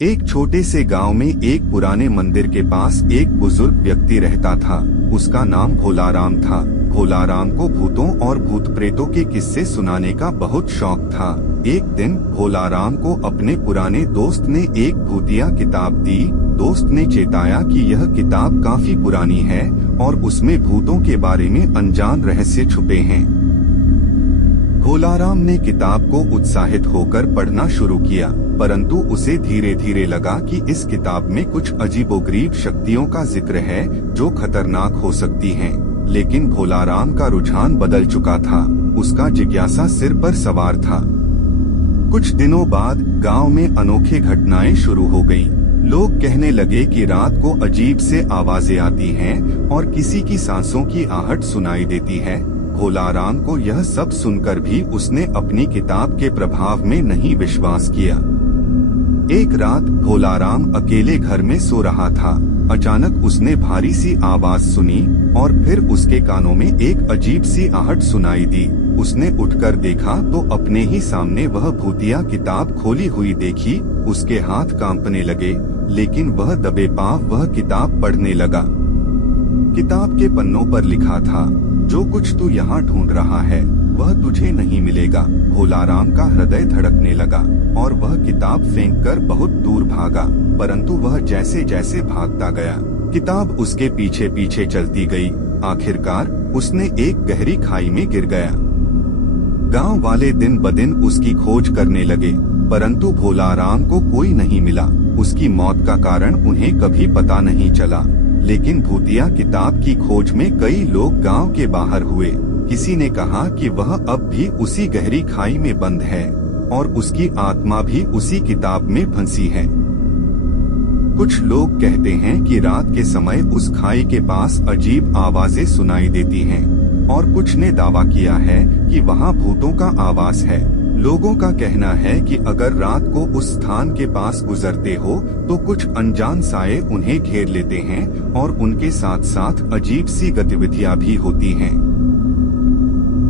एक छोटे से गांव में एक पुराने मंदिर के पास एक बुजुर्ग व्यक्ति रहता था। उसका नाम भोलाराम था। भोलाराम को भूतों और भूत प्रेतों के किस्से सुनाने का बहुत शौक था। एक दिन भोलाराम को अपने पुराने दोस्त ने एक भूतिया किताब दी। दोस्त ने चेताया कि यह किताब काफी पुरानी है और उसमें भूतों के बारे में अनजान रहस्य छुपे हैं। भोलाराम ने किताब को उत्साहित होकर पढ़ना शुरू किया, परंतु उसे धीरे धीरे लगा कि इस किताब में कुछ अजीबोगरीब शक्तियों का जिक्र है जो खतरनाक हो सकती हैं। लेकिन भोलाराम का रुझान बदल चुका था। उसका जिज्ञासा सिर पर सवार था। कुछ दिनों बाद गांव में अनोखी घटनाएं शुरू हो गईं। लोग कहने लगे कि रात को अजीब से आवाजें आती हैं और किसी की सांसों की आहट सुनाई देती है। भोलाराम को यह सब सुनकर भी उसने अपनी किताब के प्रभाव में नहीं विश्वास किया। एक रात भोलाराम अकेले घर में सो रहा था। अचानक उसने भारी सी आवाज सुनी और फिर उसके कानों में एक अजीब सी आहट सुनाई दी। उसने उठकर देखा तो अपने ही सामने वह भूतिया किताब खोली हुई देखी। उसके हाथ कांपने लगे, लेकिन वह दबे पांव वह किताब पढ़ने लगा। किताब के पन्नों पर लिखा था, जो कुछ तू यहाँ ढूंढ रहा है वह तुझे नहीं मिलेगा। भोलाराम का हृदय धड़कने लगा और वह किताब फेंककर बहुत दूर भागा, परंतु वह जैसे जैसे भागता गया किताब उसके पीछे पीछे चलती गई। आखिरकार उसने एक गहरी खाई में गिर गया। गांव वाले दिन बदिन उसकी खोज करने लगे, परंतु भोलाराम को कोई नहीं मिला। उसकी मौत का कारण उन्हें कभी पता नहीं चला। लेकिन भूतिया किताब की खोज में कई लोग गांव के बाहर हुए। किसी ने कहा कि वह अब भी उसी गहरी खाई में बंद है और उसकी आत्मा भी उसी किताब में फंसी है। कुछ लोग कहते हैं कि रात के समय उस खाई के पास अजीब आवाजें सुनाई देती हैं और कुछ ने दावा किया है कि वहां भूतों का आवास है। लोगों का कहना है कि अगर रात को उस स्थान के पास गुजरते हो तो कुछ अनजान साये उन्हें घेर लेते हैं और उनके साथ साथ अजीब सी गतिविधियां भी होती हैं।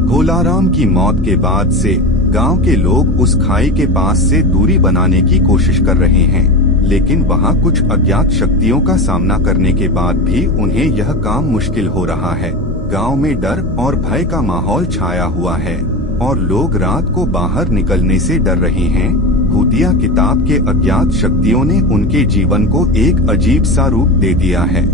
भोलाराम की मौत के बाद से गांव के लोग उस खाई के पास से दूरी बनाने की कोशिश कर रहे हैं, लेकिन वहां कुछ अज्ञात शक्तियों का सामना करने के बाद भी उन्हें यह काम मुश्किल हो रहा है। गांव में डर और भय का माहौल छाया हुआ है और लोग रात को बाहर निकलने से डर रहे हैं। भूतिया किताब के अज्ञात शक्तियों ने उनके जीवन को एक अजीब सा रूप दे दिया है।